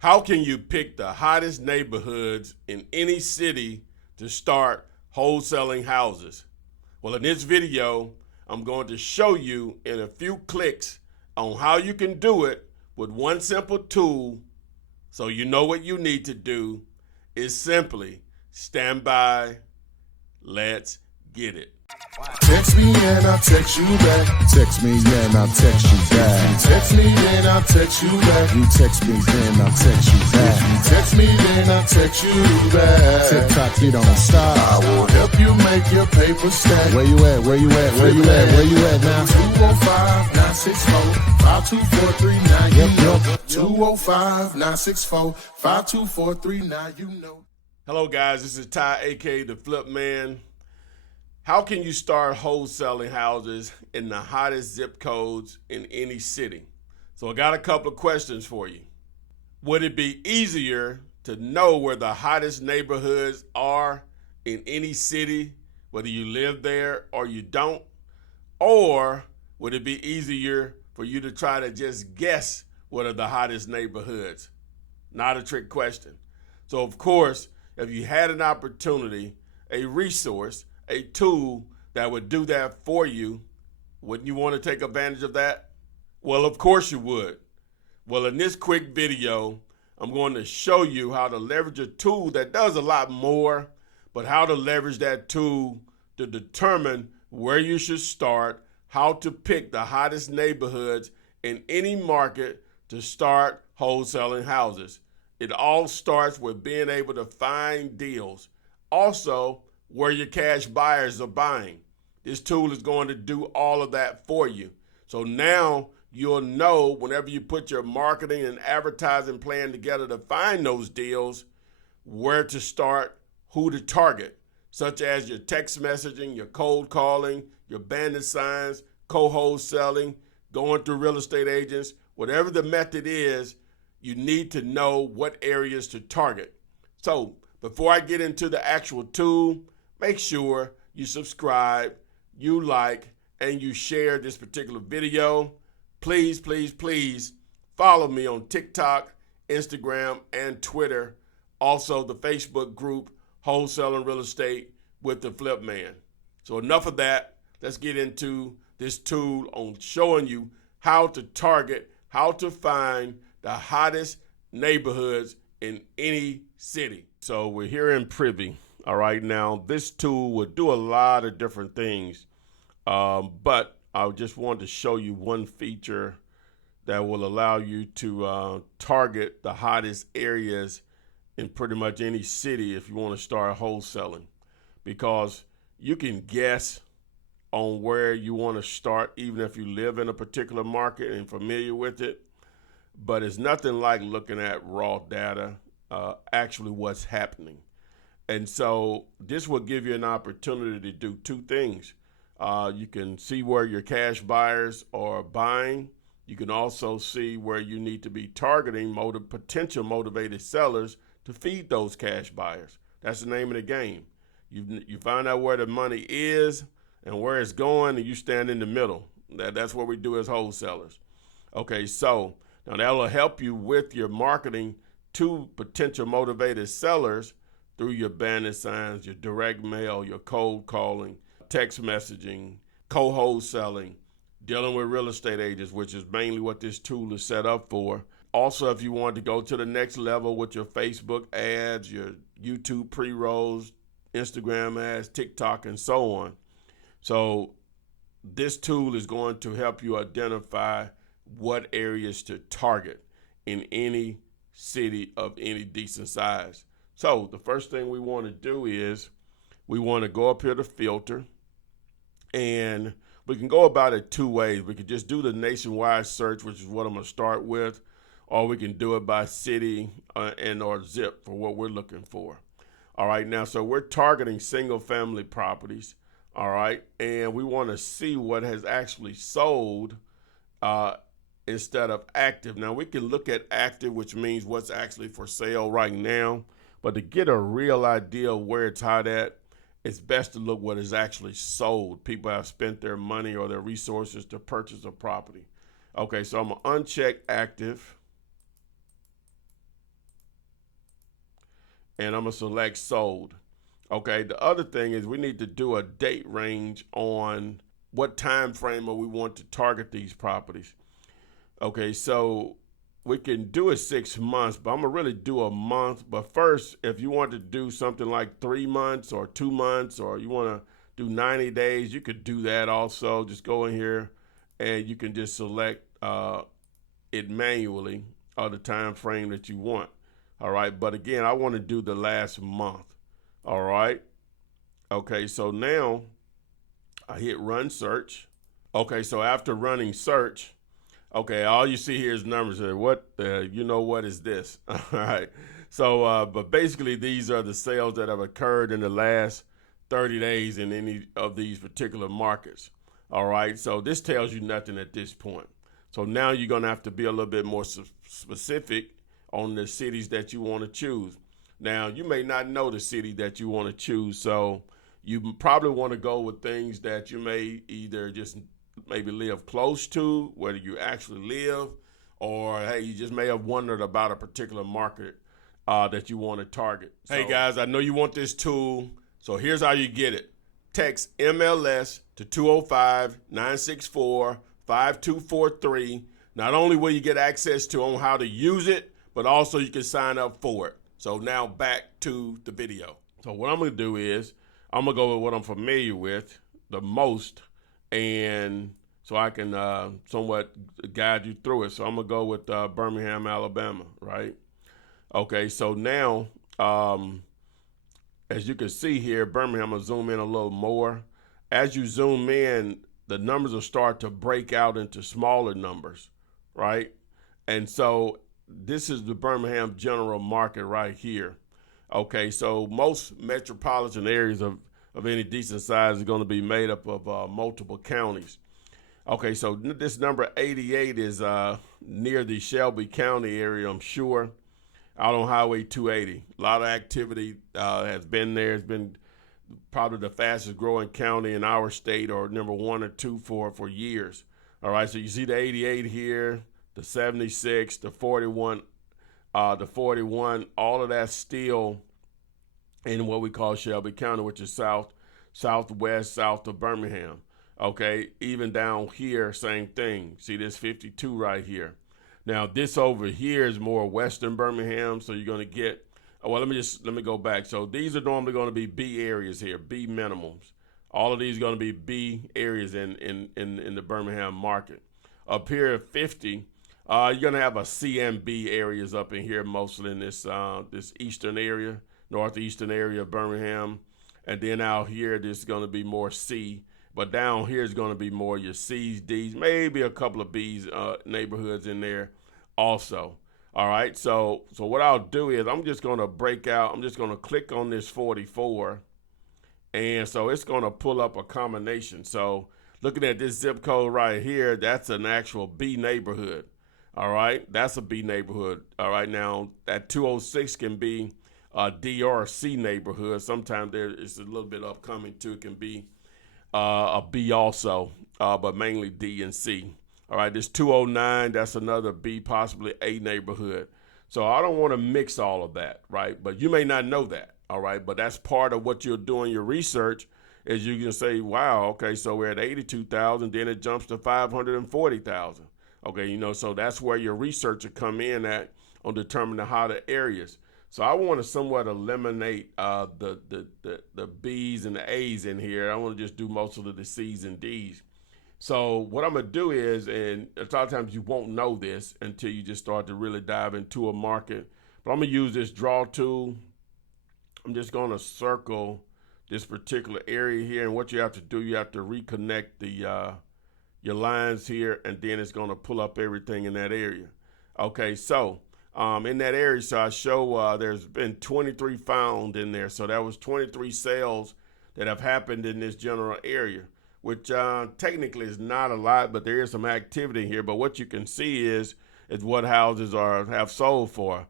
How can you pick the hottest neighborhoods in any city to start wholesaling houses? Well, in this video, I'm going to show you in a few clicks on how you can do it with one simple tool. So you know what you need to do is simply stand by. Let's get it. Text me and I'll text you back. Text me and I'll text you back. Text me then I'll text you back. You text me then I'll text you back. Text me then I'll text you back. TikTok, you don't stop. I will help you make your paper stack. Where you at? Where you at? Where you at? Where you at now? 205-964-5243. Yep. 205-964-5243. You know. Hello guys, this is Ty, aka the Flip Man. How can you start wholesaling houses in the hottest zip codes in any city? So I got a couple of questions for you. Would it be easier to know where the hottest neighborhoods are in any city, whether you live there or you don't? Or would it be easier for you to try to just guess what are the hottest neighborhoods? Not a trick question. So of course, if you had an opportunity, a resource, a tool that would do that for you, wouldn't you want to take advantage of that? Well, of course you would. Well, in this quick video, I'm going to show you how to leverage a tool that does a lot more, but how to leverage that tool to determine where you should start, how to pick the hottest neighborhoods in any market to start wholesaling houses. It all starts with being able to find deals. Also, where your cash buyers are buying. This tool is going to do all of that for you. So now you'll know whenever you put your marketing and advertising plan together to find those deals, where to start, who to target, such as your text messaging, your cold calling, your bandit signs, co-wholesaling, going through real estate agents, whatever the method is, you need to know what areas to target. So before I get into the actual tool, make sure you subscribe, you like, and you share this particular video. Please, please, please follow me on TikTok, Instagram, and Twitter. Also the Facebook group, Wholesaling Real Estate with the Flip Man. So enough of that. Let's get into this tool on showing you how to target, how to find the hottest neighborhoods in any city. So we're here in Privy. All right, now this tool will do a lot of different things, but I just wanted to show you one feature that will allow you to target the hottest areas in pretty much any city if you want to start wholesaling, because you can guess on where you want to start even if you live in a particular market and familiar with it, but it's nothing like looking at raw data, actually what's happening. And so this will give you an opportunity to do two things. You can see where your cash buyers are buying. You can also see where you need to be targeting potential motivated sellers to feed those cash buyers. That's the name of the game. You find out where the money is and where it's going, and you stand in the middle. That's what we do as wholesalers. Okay, so now that will help you with your marketing to potential motivated sellers through your bandit signs, your direct mail, your cold calling, text messaging, co-wholesaling, dealing with real estate agents, which is mainly what this tool is set up for. Also, if you want to go to the next level with your Facebook ads, your YouTube pre-rolls, Instagram ads, TikTok, and so on. So this tool is going to help you identify what areas to target in any city of any decent size. So the first thing we want to do is we want to go up here to filter, and we can go about it two ways. We could just do the nationwide search, which is what I'm going to start with, or we can do it by city and or zip for what we're looking for. All right, now, so we're targeting single family properties, all right, and we want to see what has actually sold instead of active. Now, we can look at active, which means what's actually for sale right now. But to get a real idea of where it's hot at, it's best to look what is actually sold. People have spent their money or their resources to purchase a property. Okay, so I'm going to uncheck active. and I'm gonna select sold. Okay, the other thing is we need to do a date range on what time frame we want to target these properties. Okay, so we can do it 6 months, but I'm gonna really do a month. But first, if you want to do something like 3 months or 2 months, or you want to do 90 days, you could do that also. Just go in here and you can just select it manually the time frame that you want. All right, but again, I want to do the last month. All right. Okay, so now I hit run search. Okay, so after running search, okay, all you see here is numbers. What, what is this? All right. So, but basically, these are the sales that have occurred in the last 30 days in any of these particular markets. All right. So this tells you nothing at this point. So now you're going to have to be a little bit more specific on the cities that you want to choose. Now, you may not know the city that you want to choose, so you probably want to go with things that you may either just maybe live close to, whether you actually live, or hey, you just may have wondered about a particular market that you want to target. Hey guys, I know you want this tool, so here's how you get it. Text MLS to 205-964-5243. Not only will you get access to on how to use it, but also you can sign up for it. So now back to the video. So what I'm gonna do is I'm gonna go with what I'm familiar with the most, and so I can somewhat guide you through it. So I'm gonna go with Birmingham, Alabama, right? Okay, so now as you can see here, Birmingham, I'll zoom in a little more. As you zoom in, the numbers will start to break out into smaller numbers, right? And so this is the Birmingham general market right here. Okay, so most metropolitan areas of any decent size are going to be made up of multiple counties. Okay, so this number 88 is near the Shelby County area, I'm sure, out on Highway 280. A lot of activity has been there. It's been probably the fastest growing county in our state, or number 1 or 2 for years. All right, so you see the 88 here, the 76, the 41, all of that's still in what we call Shelby County, which is southwest of Birmingham. Okay, even down here, same thing. See this 52 right here. Now this over here is more western Birmingham, so you're going to get. Well, let me go back. So these are normally going to be B areas here, B minimums. All of these are going to be B areas in the Birmingham market. Up here at 50. You're going to have a C and B areas up in here, mostly in this eastern area, northeastern area of Birmingham. And then out here, this is going to be more C. But down here is going to be more your C's, D's, maybe a couple of B's neighborhoods in there also. All right, so what I'll do is I'm just going to break out. I'm just going to click on this 44. And so it's going to pull up a combination. So looking at this zip code right here, that's an actual B neighborhood. All right, that's a B neighborhood. All right, now that 206 can be a D or a C neighborhood. Sometimes there is a little bit upcoming too. It can be a B also, but mainly D and C. All right, this 209, that's another B, possibly A neighborhood. So I don't want to mix all of that, right? But you may not know that, all right? But that's part of what you're doing your research is you can say, wow, okay, so we're at 82,000, then it jumps to 540,000. Okay, so that's where your research will come in at on determining how the areas. So I want to somewhat eliminate the B's and the A's in here. I want to just do most of the C's and D's. So what I'm going to do is, and a lot of times you won't know this until you just start to really dive into a market, but I'm going to use this draw tool. I'm just going to circle this particular area here, and what you have to do, you have to reconnect your lines here, and then it's going to pull up everything in that area. Okay, so in that area, so I show there's been 23 found in there. So that was 23 sales that have happened in this general area, which technically is not a lot, but there is some activity here. But what you can see is what houses have sold for.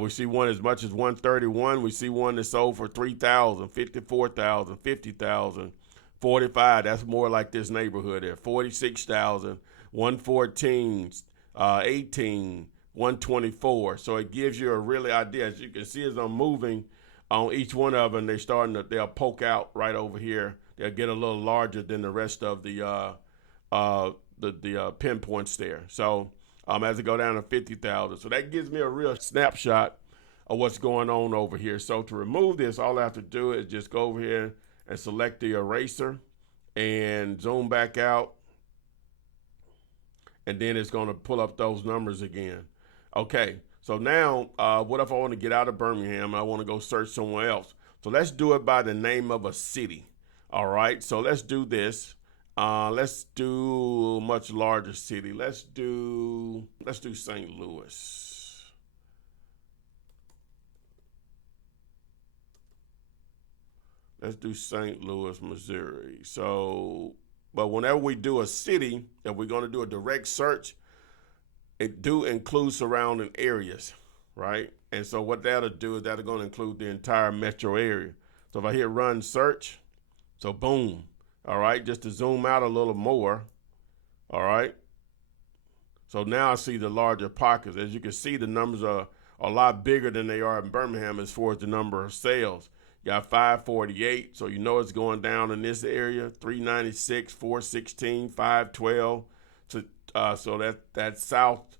We see one as much as 131. We see one that sold for 3,000, 54,000, 50,000, 45. That's more like this neighborhood here. 46,000, 114, 18, 124. So it gives you a really idea. As you can see, as I'm moving on each one of them, they'll poke out right over here. They'll get a little larger than the rest of the pinpoints there. So as I go down to 50,000, so that gives me a real snapshot of what's going on over here. So to remove this, all I have to do is just go over here and select the eraser and zoom back out, and then it's going to pull up those numbers again. Okay, so now what if I want to get out of Birmingham and I want to go search somewhere else? So let's do it by the name of a city. All right, so let's do this. Let's do a much larger city. Let's do St. Louis. Let's do St. Louis, Missouri. So, but whenever we do a city, if we're going to do a direct search, it do include surrounding areas, right? And so what that'll do is that'll going to include the entire metro area. So if I hit run search, so boom, all right, just to zoom out a little more, all right. So now I see the larger pockets. As you can see, the numbers are a lot bigger than they are in Birmingham as far as the number of sales. You got 548, so you know it's going down in this area. 396, 416, 512. So that south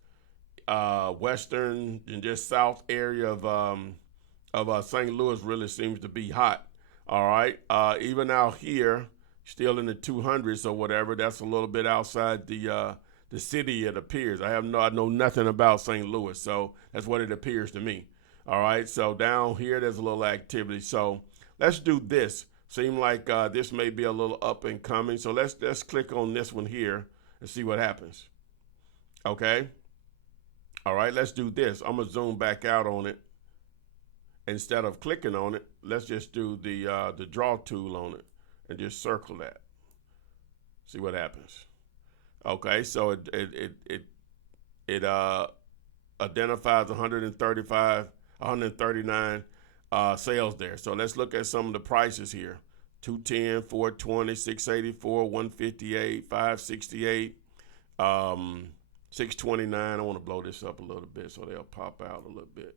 western and just south area of St. Louis really seems to be hot. All right, even out here, still in the 200s or whatever. That's a little bit outside the city. It appears. I know nothing about St. Louis, so that's what it appears to me. All right, so down here, there's a little activity. So let's do this. Seem like this may be a little up and coming. So let's click on this one here and see what happens. Okay. All right, let's do this. I'm gonna zoom back out on it. Instead of clicking on it, let's just do the draw tool on it and just circle that. See what happens. Okay, so it identifies 139 sales there. So let's look at some of the prices here. 210, 420, 684, 158, 568, 629. I want to blow this up a little bit so they'll pop out a little bit.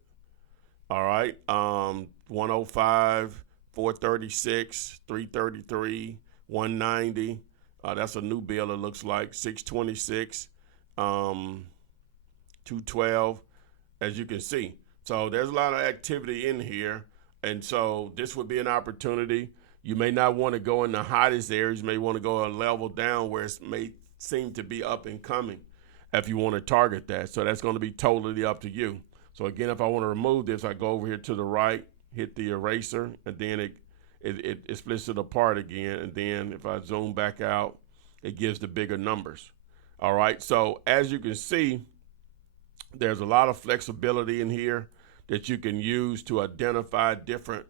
All right, 105, 436, 333, 190. That's a new bill, it looks like. 626, 212, as you can see. So there's a lot of activity in here, and so this would be an opportunity. You may not want to go in the hottest areas. You may want to go a level down where it may seem to be up and coming if you want to target that. So that's going to be totally up to you. So again, if I want to remove this, I go over here to the right, hit the eraser, and then it splits it apart again. And then if I zoom back out, it gives the bigger numbers. All right, so as you can see, there's a lot of flexibility in here that you can use to identify different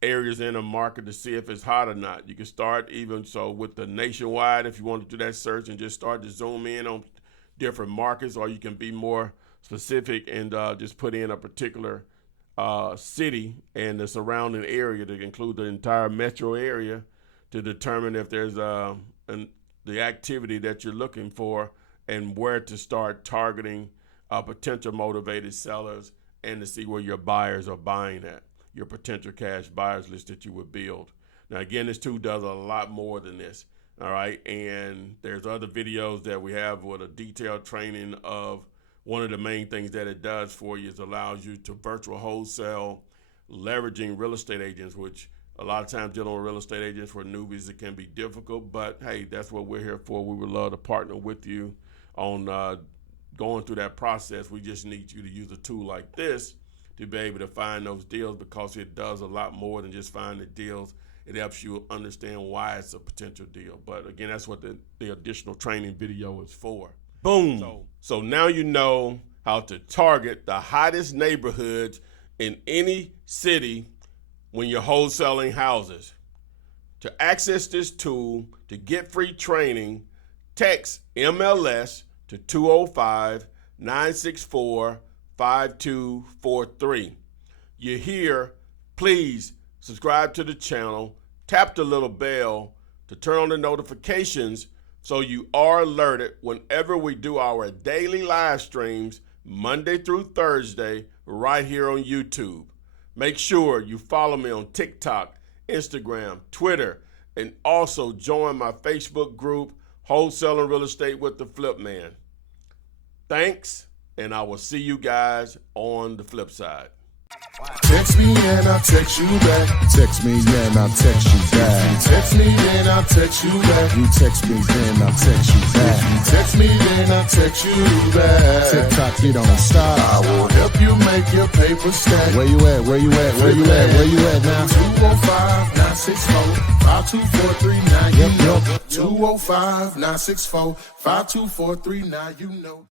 areas in a market to see if it's hot or not. You can start even so with the nationwide if you want to do that search and just start to zoom in on different markets, or you can be more specific and just put in a particular city and the surrounding area to include the entire metro area to determine if there's the activity that you're looking for and where to start targeting potential motivated sellers and to see where your buyers are buying at, your potential cash buyers list that you would build. Now, again, this tool does a lot more than this, all right? And there's other videos that we have with a detailed training of one of the main things that it does for you is allows you to virtual wholesale, leveraging real estate agents, which a lot of times dealing with real estate agents for newbies, it can be difficult, but hey, that's what we're here for. We would love to partner with you on going through that process. We just need you to use a tool like this to be able to find those deals, because it does a lot more than just find the deals. It helps you understand why it's a potential deal. But again, that's what the additional training video is for. Boom. So now you know how to target the hottest neighborhoods in any city when you're wholesaling houses. To access this tool, to get free training, text MLS to 205-964-5243. You're here, please subscribe to the channel, tap the little bell to turn on the notifications so you are alerted whenever we do our daily live streams, Monday through Thursday, right here on YouTube. Make sure you follow me on TikTok, Instagram, Twitter, and also join my Facebook group, Wholesaling Real Estate with the Flip Man. Thanks, and I will see you guys on the flip side. Text me and I'll text you back. Text me and I'll text you back. Text me and I'll text you back. You text me then I'll text you back. Text me then I'll text you back. TikTok, you don't stop. I will help you make your paper stack. Where you at? Where you at? Where you at? Where you at now? 205-964-5243. Now you know. 205-964-5243. Now you know.